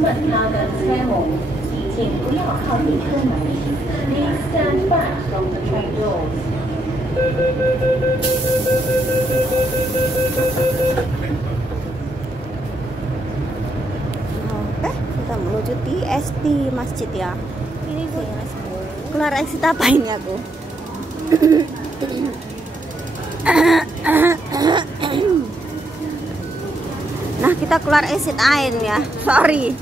们他的车门，请不要靠近车门。Please stand back from the train doors. Kita menuju di SD masjid ya. Ini Bu, keluar exit apa ini aku? Nah, kita keluar exit ain ya. Sorry.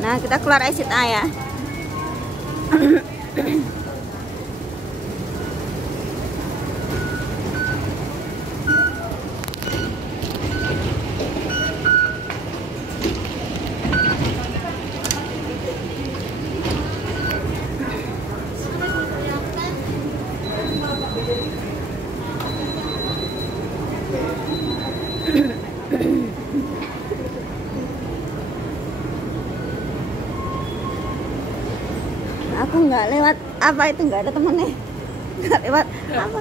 Nah, kita keluar exit A ya. Aku nggak lewat apa itu, nggak ada temennya, nggak lewat apa,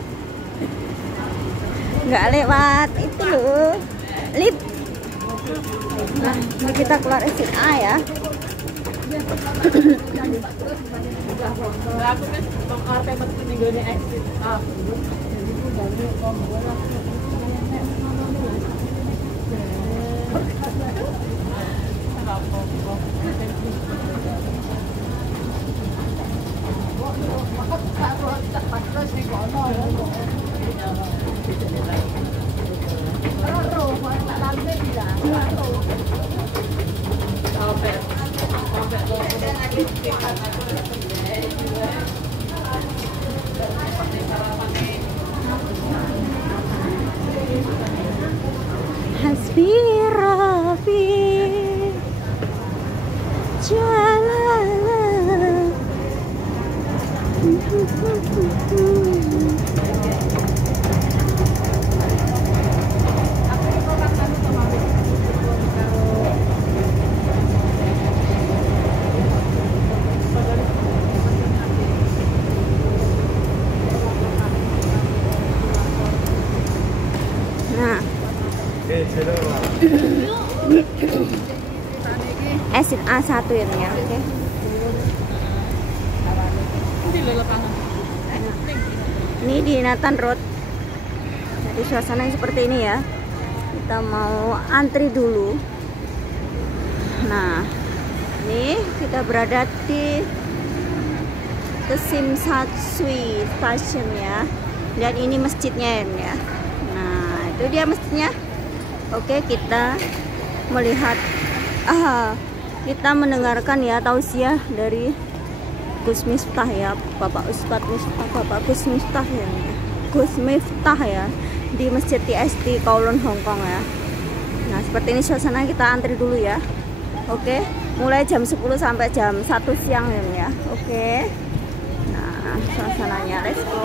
nggak lewat itu loh, lift. Nah, ini kita keluar exit A ya. Hasbi Rabbi Jalala. Nah, exit A1 ini ya, oke. Ini di Nathan Road. Jadi suasana seperti ini ya. Kita mau antri dulu. Nah, ini kita berada di Kesim Satsui Station ya. Dan ini masjidnya ya. Nah, itu dia masjidnya. Oke, kita melihat, kita mendengarkan ya tausiah dari Gus Miftah ya, Bapak Ustadz Miftah, Bapak Gus Miftah ya, Gus Miftah ya, di Masjid TSD Kowloon Hongkong ya. Nah, seperti ini suasana, kita antri dulu ya. Oke, mulai jam 10 sampai jam 1 siang ya. Oke. Nah, suasananya, let's go.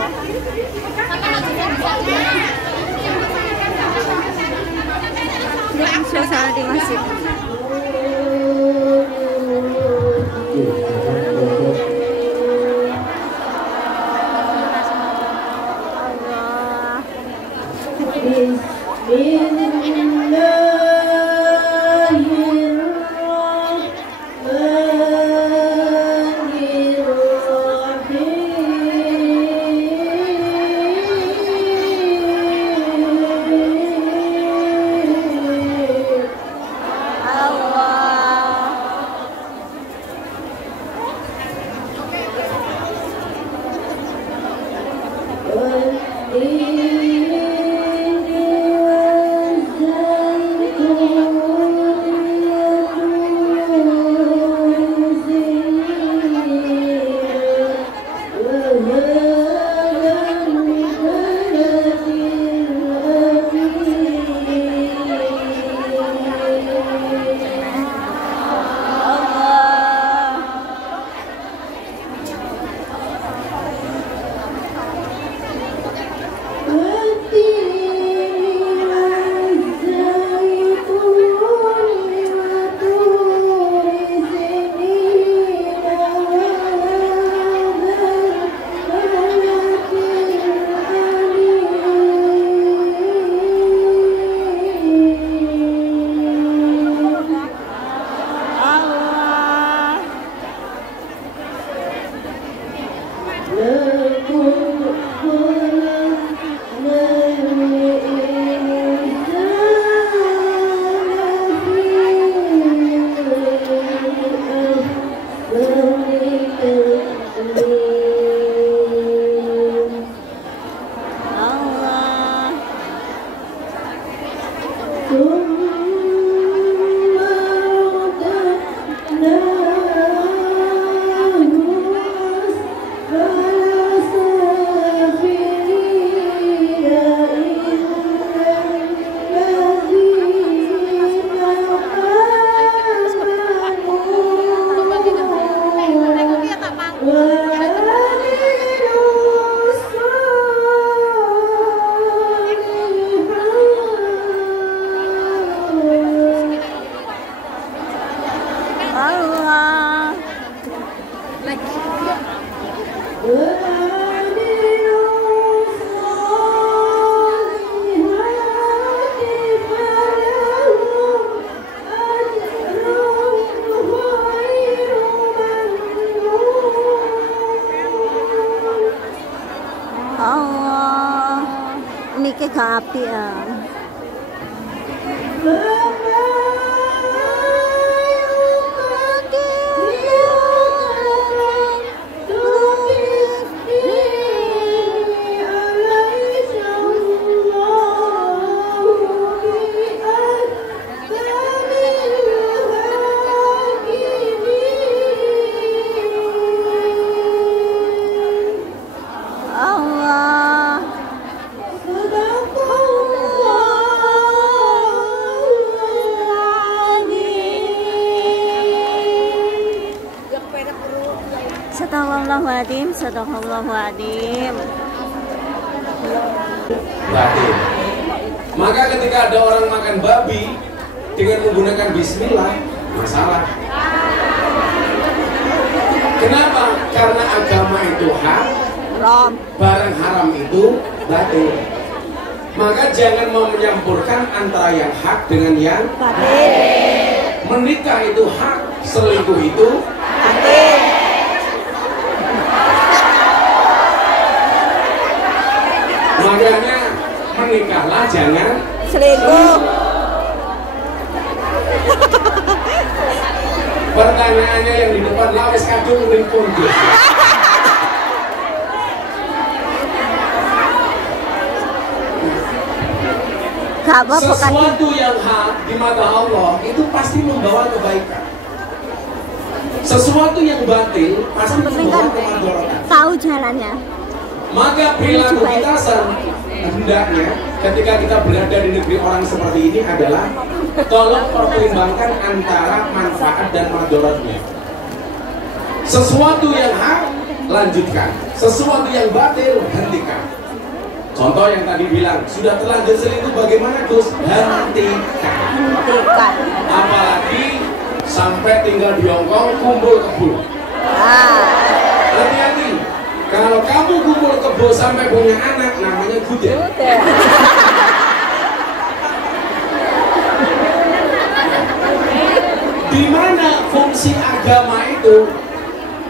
Ini suasana di masjid. Allah. Allah, ini kayak api ya. Sadaqallahul Azim. Batin. Maka ketika ada orang makan babi dengan menggunakan bismillah, masalah. Kenapa? Karena agama itu hak, barang haram itu batil. Maka jangan mau menyampurkan antara yang hak dengan yang batil. Menikah itu hak, selingkuh itu batil. Makanya menikahlah jangan selingkuh. Pertanyaannya yang di depan lawes kadung ringkun. Sesuatu yang hak di mata Allah itu pasti membawa kebaikan. Sesuatu yang batil pasti membawa kemadharatan. Tahu jalannya. Maka perilaku kita hendaknya ketika kita berada di negeri orang seperti ini adalah tolong pertimbangkan antara manfaat dan madharatnya. Sesuatu yang hak lanjutkan, sesuatu yang batil hentikan. Contoh yang tadi bilang sudah terlanjur selingkuh bagaimana Gus? Hentikan. Apalagi sampai tinggal di Hongkong kumpul kebo. Hati-hati. Kalau kamu kumpul kebo sampai punya anak, namanya gudel. Di mana fungsi agama itu?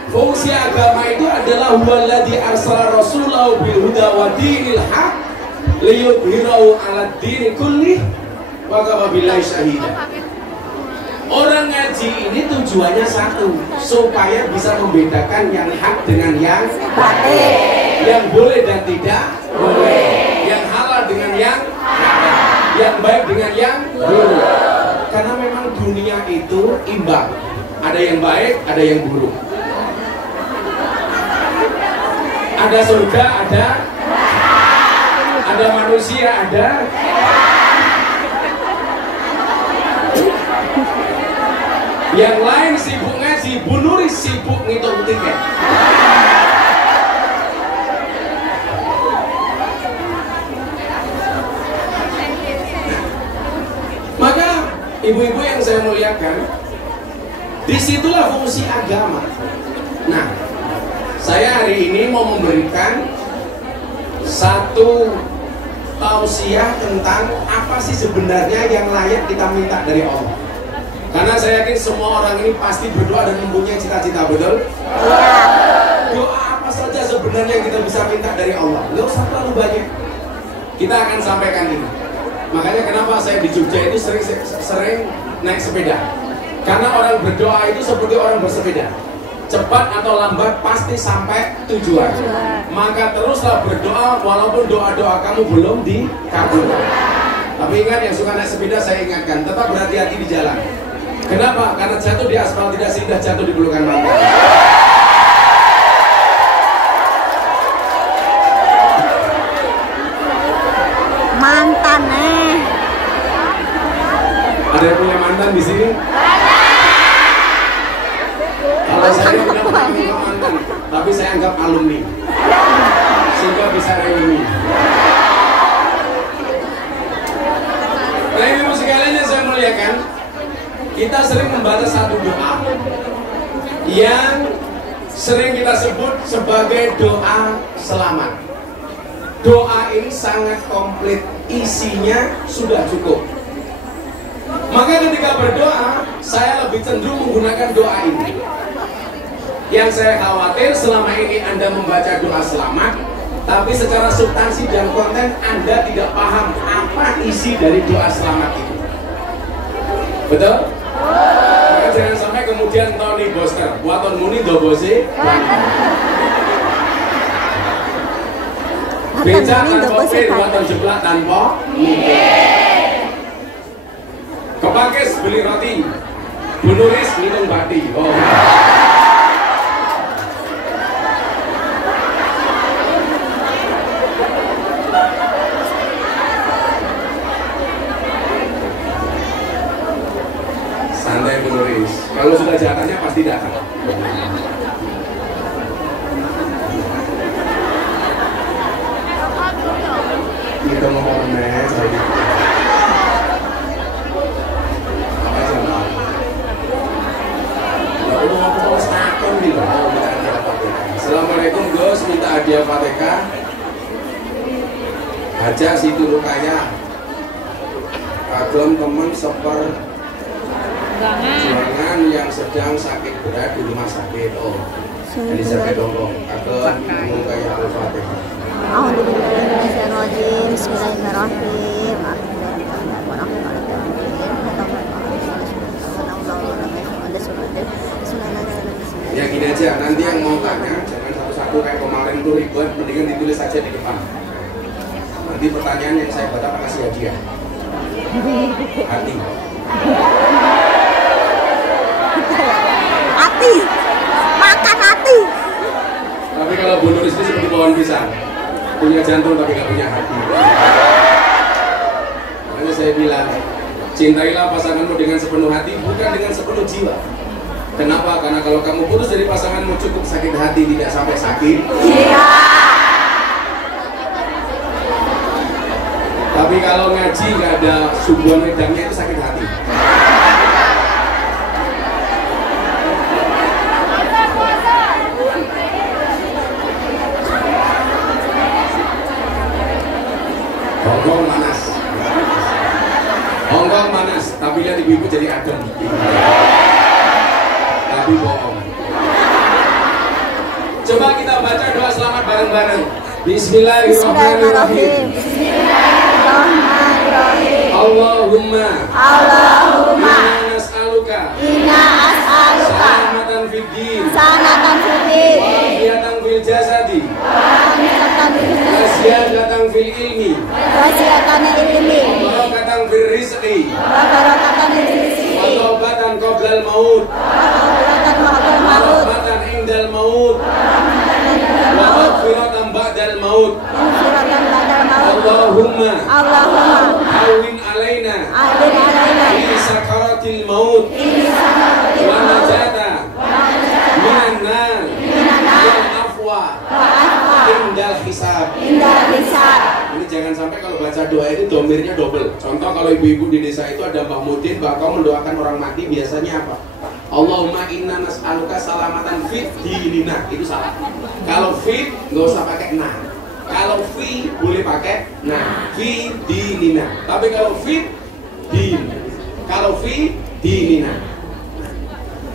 Fungsi agama itu adalah huwallazi arsala rasulahu bil huda wa dinil haq liyudhhirahu 'ala dini kullih wa kafa billahi shahida. Orang ngaji ini tujuannya satu, supaya bisa membedakan yang hak dengan yang batil, yang boleh dan tidak boleh, yang halal dengan yang haram, yang baik dengan yang buruk. Karena memang dunia itu imbang, ada yang baik, ada yang buruk, ada surga, ada manusia, ada yang lain sibuk ngaji, Bu Nuri sibuk ngitung tiket. Maka ibu-ibu yang saya muliakan, disitulah fungsi agama. Nah, saya hari ini mau memberikan satu tausiah tentang apa sih sebenarnya yang layak kita minta dari Allah. Karena saya yakin semua orang ini pasti berdoa dan mempunyai cita-cita, betul? Doa apa saja sebenarnya yang kita bisa minta dari Allah? Nggak usah terlalu banyak. Kita akan sampaikan ini. Makanya kenapa saya di Jogja itu sering naik sepeda. Karena orang berdoa itu seperti orang bersepeda. Cepat atau lambat pasti sampai tujuan. Maka teruslah berdoa walaupun doa-doa kamu belum dikabulkan. Tapi ingat, yang suka naik sepeda saya ingatkan, tetap berhati-hati di jalan. Kenapa? Karena jatuh di aspal tidak seindah jatuh di pelukan mantan. Mantan Ada yang punya mantan di sini? Kalau saya udah punya mantan. tapi saya anggap alumni sehingga bisa reuni. Nah ibu sekalian yang saya muliakan, kita sering membaca satu doa yang sering kita sebut sebagai doa selamat. Doa ini sangat komplit, isinya sudah cukup. Maka ketika berdoa, saya lebih cenderung menggunakan doa ini. Yang saya khawatir selama ini Anda membaca doa selamat, tapi secara substansi dan konten Anda tidak paham apa isi dari doa selamat itu. Betul? Maka jangan sampai kemudian Tony Boster, waton muni dobose. Becak tanpa pin, waton jeplak tanpa kepakis beli roti, bunuris minum bati. Oh. Santai bunuris, kalau sudah jatahnya pasti datang. Kita mau mes lagi. Apa sama? Lalu mau polos takon nih loh. Assalamualaikum Gus, minta hadiah Fatihah. Haja Siti Rukaya. Kagum teman seper juangan yang sedang sakit berat di rumah sakit. Oh, Elizabeth Dongkong. Kagum Rukaya Al-Fatihah. Bismillahirrahmanirrahim. Bismillahirrahmanirrahim. Ya gini aja, nanti yang mau tanya jangan satu-satu kayak kemarin tuh ribet, mendingan ditulis saja di depan. Nanti pertanyaan yang saya baca akan kasih hadiah. Hati. Hati. Makan hati. Tapi kalau Bu Nuris ini seperti pohon pisang, punya jantung tapi nggak punya hati. Makanya saya bilang, cintailah pasanganmu dengan sepenuh hati, bukan dengan sepenuh jiwa. Kenapa? Karena kalau kamu putus dari pasanganmu cukup sakit hati, tidak sampai sakit. Iya. Tapi kalau ngaji nggak ada sebuah medannya itu sakit hati. Hongkong panas. Hongkong panas, tapi lihat ibu-ibu jadi adem. Tapi bohong. Coba kita baca doa selamat bareng-bareng. Bismillahirrahmanirrahim. Bismillahirrahmanirrahim. Allahumma inna nas'aluka salamatan fid din wa afiyatan fil jasadi wa ziyadatan fil ilmi wa barakatan fil rizqi wa taubatan qoblal maut wa rahmatan indal maut wa maghfiratan ba'dal maut. Allahumma hawwin alaina fi sakaratil maut wa najata minan nar wal afwa indal hisab. Ini jangan sampai kalau baca doa itu domirnya double. Contoh kalau ibu-ibu di desa itu ada Mbah Mudin, Mbah Kau mendoakan orang mati biasanya apa? Allahumma inna nas'aluka salamatan fit dinina. Itu salah. Kalau fit nggak usah pakai na. Kalau fi boleh pakai na. Fi dinina. Tapi kalau fit din. Kalau fi dinina.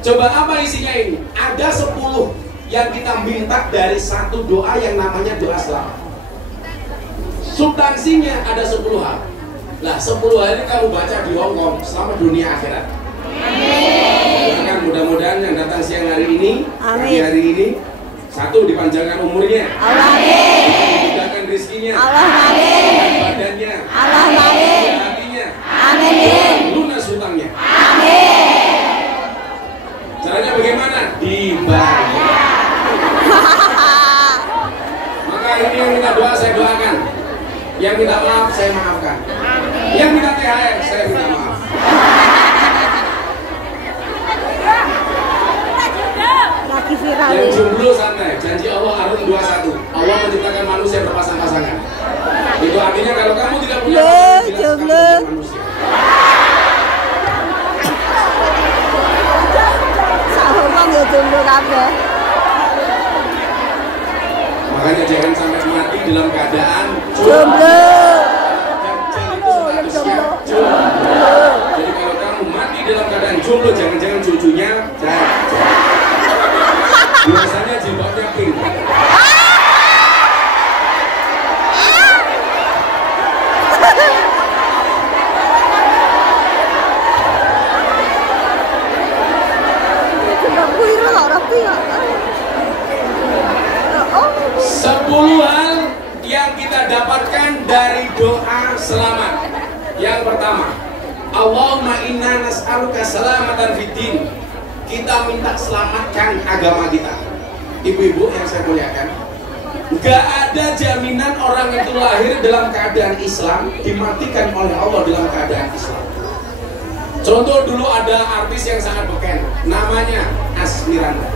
Coba apa isinya ini? Ada 10 yang kita minta dari satu doa yang namanya doa selamat. Substansinya ada 10 hal. Nah 10 hal ini kamu baca di Hongkong selama dunia akhirat. Mudah-mudahan yang datang siang hari ini, pagi hari ini, satu dipanjangkan umurnya, dimudahkan rezekinya, badannya, hatinya, lunas hutangnya. Caranya bagaimana? Dibayar. Maka ini yang minta doa saya doakan, yang minta maaf saya maafkan, yang minta THR saya minta maaf. lagi viral. Yang jomblo santai, janji Allah Ar-Rum 21. Allah menciptakan manusia berpasang-pasangan. Itu artinya kalau kamu tidak punya pasangan, jelas kamu bukan manusia. Sama ya jomblo kabeh. Makanya jangan sampai mati dalam keadaan Jomblo. Dan jomblo. Jadi kalau kamu mati dalam keadaan jomblo, jangan-jangan cucunya biasanya jilbabnya pink. Sepuluh hal yang kita dapatkan dari doa selamat. Yang pertama, Allahumma inna nas'aluka salamatan fiddin. Kita minta selamatkan agama kita. Ibu-ibu yang saya muliakan, gak ada jaminan orang itu lahir dalam keadaan Islam, dimatikan oleh Allah dalam keadaan Islam. Contoh, dulu ada artis yang sangat beken, namanya Asmiranda.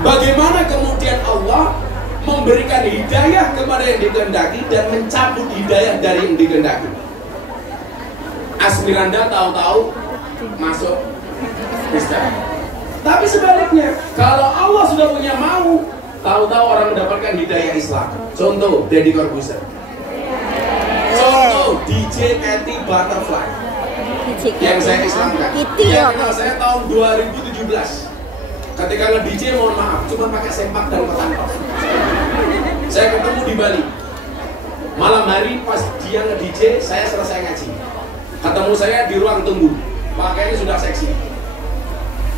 Bagaimana kemudian Allah memberikan hidayah kepada yang dikehendaki dan mencabut hidayah dari yang dikehendaki. Asmiranda tahu-tahu masuk Kristen. Tapi sebaliknya, kalau Allah sudah punya mau, tahu-tahu orang mendapatkan hidayah Islam. Contoh, Deddy Corbuzier. Contoh, DJ Katy Butterfly yang saya Islamkan. Dia kenal saya tahun 2017. Ketika nge-DJ, mohon maaf, cuma pakai sempak dan petangkap. Saya ketemu di Bali. Malam hari pas dia nge-DJ, saya selesai ngaji. Ketemu saya di ruang tunggu. Pakainya sudah seksi.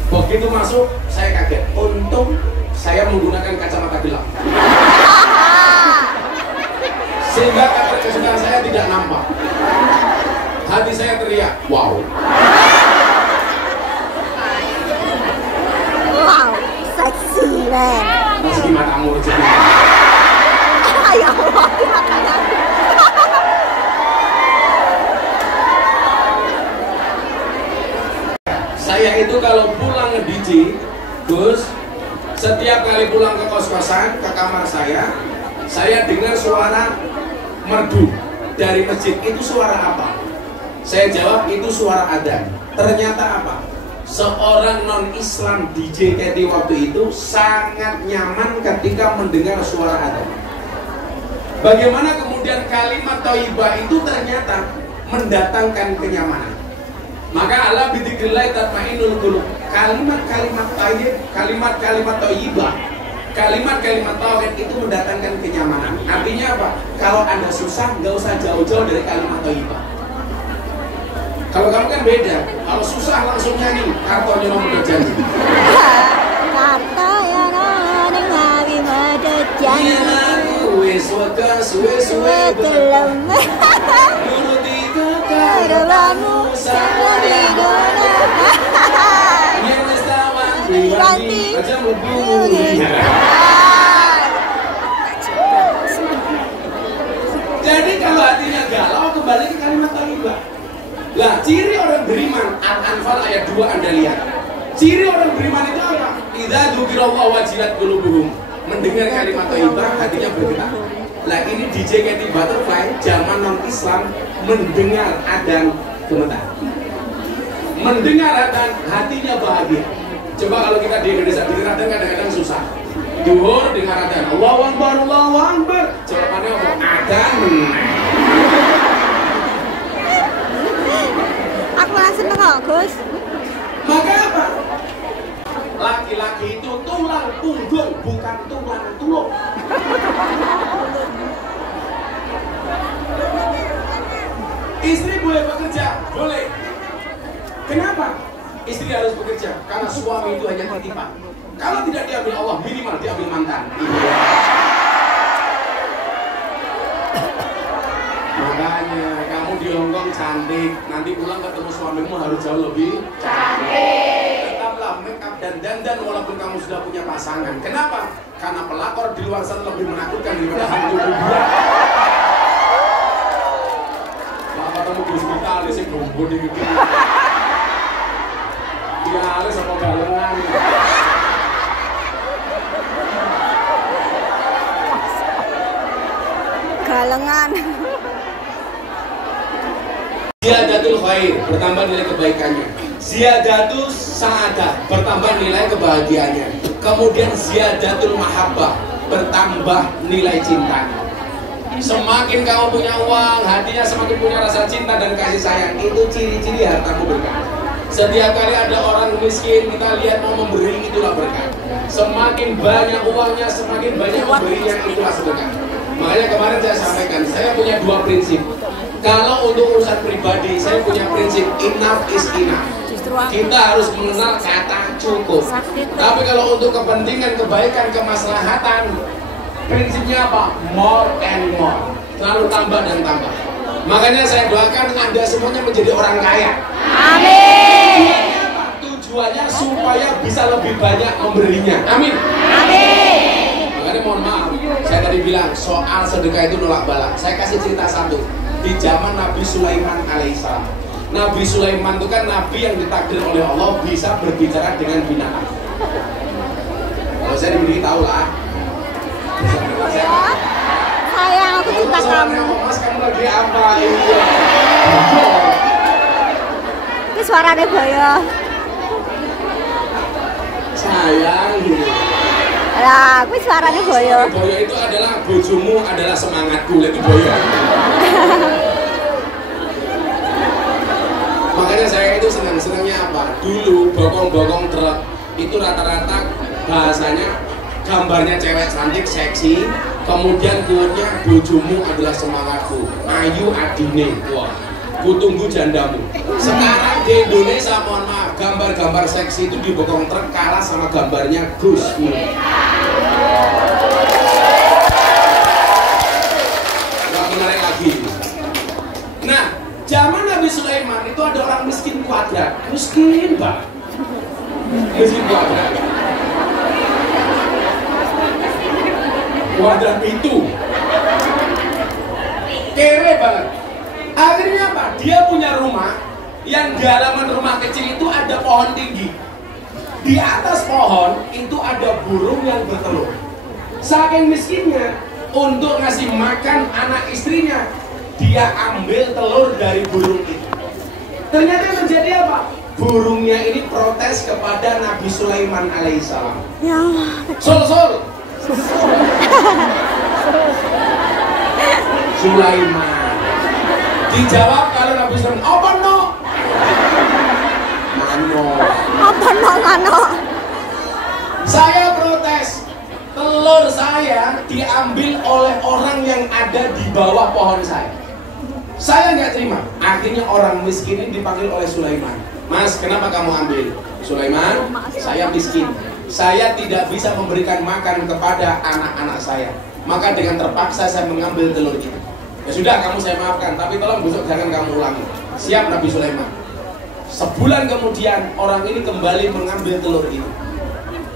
Begitu masuk, saya kaget. Untung saya menggunakan kacamata gelap, sehingga kata kesukaan saya tidak nampak. Hati saya teriak, wow. Wow, seksi men. Masih gimana kamu rezeki? Ya Allah, makanya. Saya itu kalau pulang nge-DJ, Gus, setiap kali pulang ke kos-kosan, ke kamar saya dengar suara merdu dari masjid. Itu suara apa? Saya jawab, itu suara adzan. Ternyata apa? Seorang non-Islam DJ Katy waktu itu sangat nyaman ketika mendengar suara adzan. Bagaimana kemudian kalimat thayyibah itu ternyata mendatangkan kenyamanan. Maka ala bidzikrillah tatmainnul qulub. Kalimat-kalimat thayyib, kalimat-kalimat thayyibah, kalimat-kalimat tauhid itu mendatangkan kenyamanan. Artinya apa? Kalau Anda susah, nggak usah jauh-jauh dari kalimat thayyibah. Kalau kamu kan beda. Kalau susah langsung nyanyi kartonnya nomor berjanji. Kata ya nang ngawi mada janji. Wes waka suwe-suwe gelem. nuruti Karawanmu sampai dona. Yang nestawan priwati aja mlebu. Jadi kalau hatinya galau, kembali ke kalimat thayyibah. Lah, ciri orang beriman, Al-Anfal ayat 2 Anda lihat. Ciri orang beriman itu apa? Idza dzukirallahu wajilat qulubuhum. Mendengar kalimat thayyibah, hatinya bergetar. Lah, ini DJ Katy Butterfly zaman non-Islam mendengar adzan gemetar. Mendengar adzan, hatinya bahagia. Coba kalau kita di Indonesia dengar adzan kadang-kadang susah. Duhur dengar adzan, Allahu Akbar, Allahu Akbar. Jawabannya apa? Adzan. Aku malah seneng kok, Gus. Maka apa? Laki-laki itu tulang punggung, bukan tulang tulung. Istri boleh bekerja? Boleh. Kenapa? Istri harus bekerja? Karena suami itu hanya titipan. Kalau tidak diambil Allah, minimal diambil mantan. Makanya kamu di Hongkong cantik, nanti pulang ketemu suamimu harus jauh lebih cantik. Tetaplah make up dan dandan walaupun kamu sudah punya pasangan. Kenapa? Karena pelakor di luar sana lebih menakutkan daripada hantu kuburan. Bapak kamu di hospital, sih gombong di gitu. sialis sama galengan. Galengan. Ziyadatul khair, bertambah nilai kebaikannya. Ziyadatul sa'adah, bertambah nilai kebahagiaannya. Kemudian ziyadatul mahabbah, bertambah nilai cintanya. Semakin kamu punya uang, hatinya semakin punya rasa cinta dan kasih sayang. Itu ciri-ciri hartamu berkah. Setiap kali ada orang miskin, kita lihat mau memberi, itulah berkah. Semakin banyak uangnya, semakin banyak memberinya, itulah sedekah. Makanya kemarin saya sampaikan, saya punya 2 prinsip. Kalau untuk urusan pribadi, saya punya prinsip enough is enough. Kita harus mengenal kata cukup. Tapi kalau untuk kepentingan, kebaikan, kemaslahatan, prinsipnya apa? More and more. Selalu tambah dan tambah. Makanya saya doakan Anda semuanya menjadi orang kaya. Amin. Tujuannya supaya bisa lebih banyak memberinya. Amin. Amin. Makanya mohon maaf, saya tadi bilang soal sedekah itu nolak balak. Saya kasih cerita satu. Di zaman Nabi Sulaiman alaihissalam. Nabi Sulaiman itu kan nabi yang ditakdir oleh Allah bisa berbicara dengan binatang. Kalau saya diberitahu lah. Sayang, aku cinta kamu. Mas, kamu lagi apa? Iya. Ini suaranya boyo. Sayang. Lah, aku suaranya boyo. Boyo itu adalah bojomu adalah semangatku, lagi boyo. Makanya saya itu senangnya apa? Dulu bokong-bokong truk itu rata-rata bahasanya gambarnya cewek cantik, seksi, kemudian kuatnya bojomu adalah semangatku, ayu adine, wah, kutunggu jandamu. Sekarang di Indonesia, mohon maaf, gambar-gambar seksi itu di bokong truk kalah sama gambarnya Gus Dur. Gak menarik lagi. Nah, zaman Nabi Sulaiman itu ada orang miskin kuadrat, miskin banget, miskin kuadrat. Kuadrat itu kere banget. Akhirnya apa? Dia punya rumah yang di halaman rumah kecil itu ada pohon tinggi. Di atas pohon itu ada burung yang bertelur. Saking miskinnya, untuk ngasih makan anak istrinya, dia ambil telur dari burung itu. Ternyata menjadi apa? Burungnya ini protes kepada Nabi Sulaiman alaihissalam. Ya. Sol. Sulaiman. Dijawab kalau Nabi Sulaiman, apa no? Mano. Apa no? Saya protes. Telur saya diambil oleh orang yang ada di bawah pohon saya. Saya nggak terima. Akhirnya orang miskin ini dipanggil oleh Sulaiman. Mas, kenapa kamu ambil? Sulaiman, saya miskin. Saya tidak bisa memberikan makan kepada anak-anak saya. Maka dengan terpaksa saya mengambil telur itu. Ya sudah, kamu saya maafkan, tapi tolong besok jangan kamu ulangi. Siap Nabi Sulaiman. Sebulan kemudian orang ini kembali mengambil telur itu.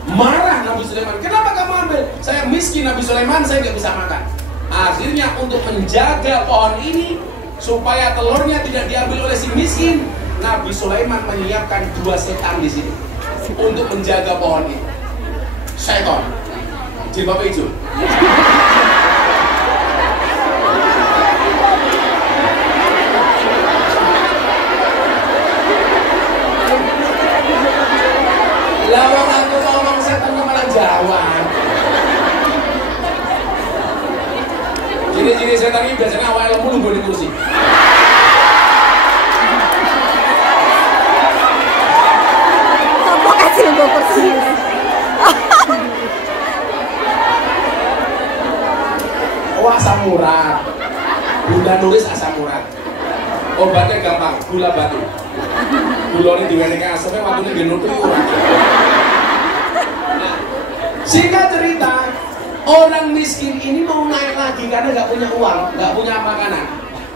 Marah Nabi Sulaiman, kenapa kamu ambil? Saya miskin Nabi Sulaiman, saya nggak bisa makan. Akhirnya untuk menjaga pohon ini supaya telurnya tidak diambil oleh si miskin, Nabi Sulaiman menyiapkan 2 setan di sini untuk menjaga pohon ini. Setan, jilbab hijau. Lawang aku ngomong setan malah jawab. Ciri-ciri setan ini biasanya awal lemu nunggu di kursi. Apa kasih nunggu kursi? Oh, asam urat. Bunda nulis asam urat. Obatnya gampang, gula batu. Gulanya diwenekan asamnya waktunya genutri urat. Nah, singkat cerita, orang miskin ini mau naik lagi karena nggak punya uang, nggak punya makanan.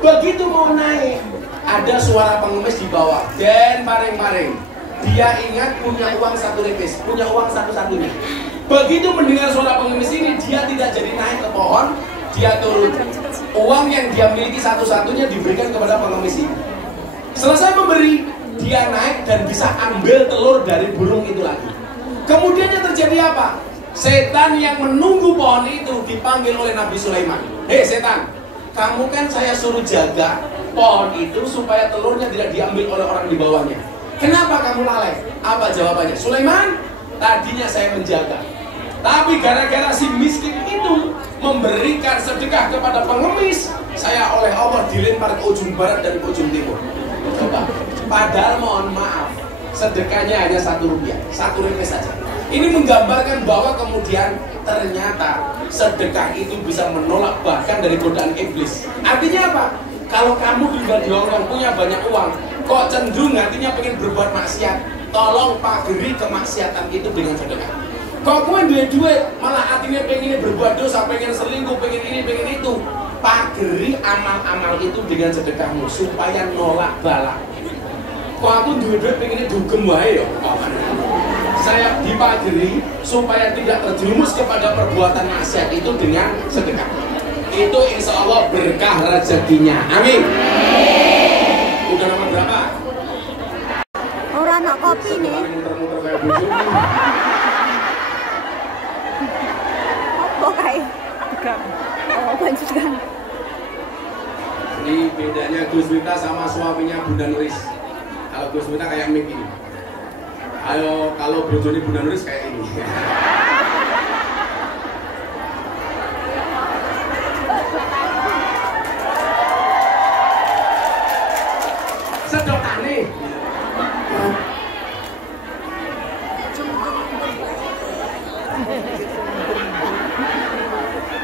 Begitu mau naik, ada suara pengemis di bawah. Dan paring-paring, dia ingat punya uang 1 repis, punya uang satu-satunya. Begitu mendengar suara pengemis ini, dia tidak jadi naik ke pohon, dia turun. Uang yang dia miliki satu-satunya diberikan kepada pengemis ini. Selesai memberi, dia naik dan bisa ambil telur dari burung itu lagi. Kemudian yang terjadi apa? Setan yang menunggu pohon itu dipanggil oleh Nabi Sulaiman. Hei setan, kamu kan saya suruh jaga pohon itu supaya telurnya tidak diambil oleh orang di bawahnya. Kenapa kamu lalai? Apa jawabannya? Sulaiman, tadinya saya menjaga, tapi gara-gara si miskin itu memberikan sedekah kepada pengemis, saya oleh Allah dilempar ke ujung barat dan ke ujung timur. Coba, padahal mohon maaf, sedekahnya hanya Rp1, Rp1 saja. Ini menggambarkan bahwa kemudian ternyata sedekah itu bisa menolak bahkan dari godaan iblis. Artinya apa? Kalau kamu tinggal di Hongkong punya banyak uang, kok cenderung hatinya pengen berbuat maksiat, tolong pageri kemaksiatan itu dengan sedekah. Kok gue duit malah hatinya pengen berbuat dosa, pengen selingkuh, pengen ini, pengen itu, pageri amal-amal itu dengan sedekahmu supaya nolak bala. Kok aku duit pengen dugem wae ya, saya dipageri supaya tidak terjerumus kepada perbuatan maksiat itu dengan sedekah. Itu insya Allah berkah rezekinya. Amin. Udah nomor berapa? Orang nak kopi nih. Muter-muter kayak bucu. Apa kayak? Oh, panjang. Ini bedanya Gus Miftah sama suaminya Bunda Nuris. Kalau Gus Miftah kayak Mik ini. Ayo, kalau bojone Bunda Nuris kayak ini. Sedokane.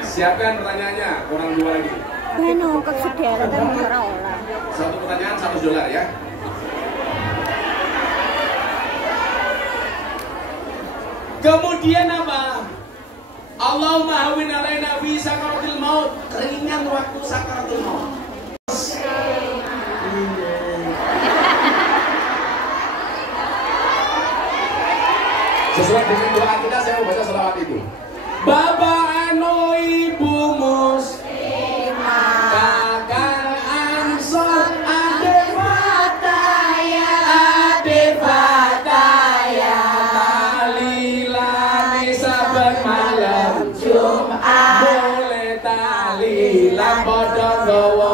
Siapkan pertanyaannya, orang dua lagi. Bueno, kesedera dan ora. Satu pertanyaan $100 ya. Kemudian apa? Allahumma hawwin alaina fi sakaratil maut. Ringan waktu sakaratul maut. Sesuai dengan doa kita, saya mau baca selawat itu. Bapak anu ibu muslimah, kakang ansor, ade fataya, talilan saben malam Jumat, boleh talilan padha gawa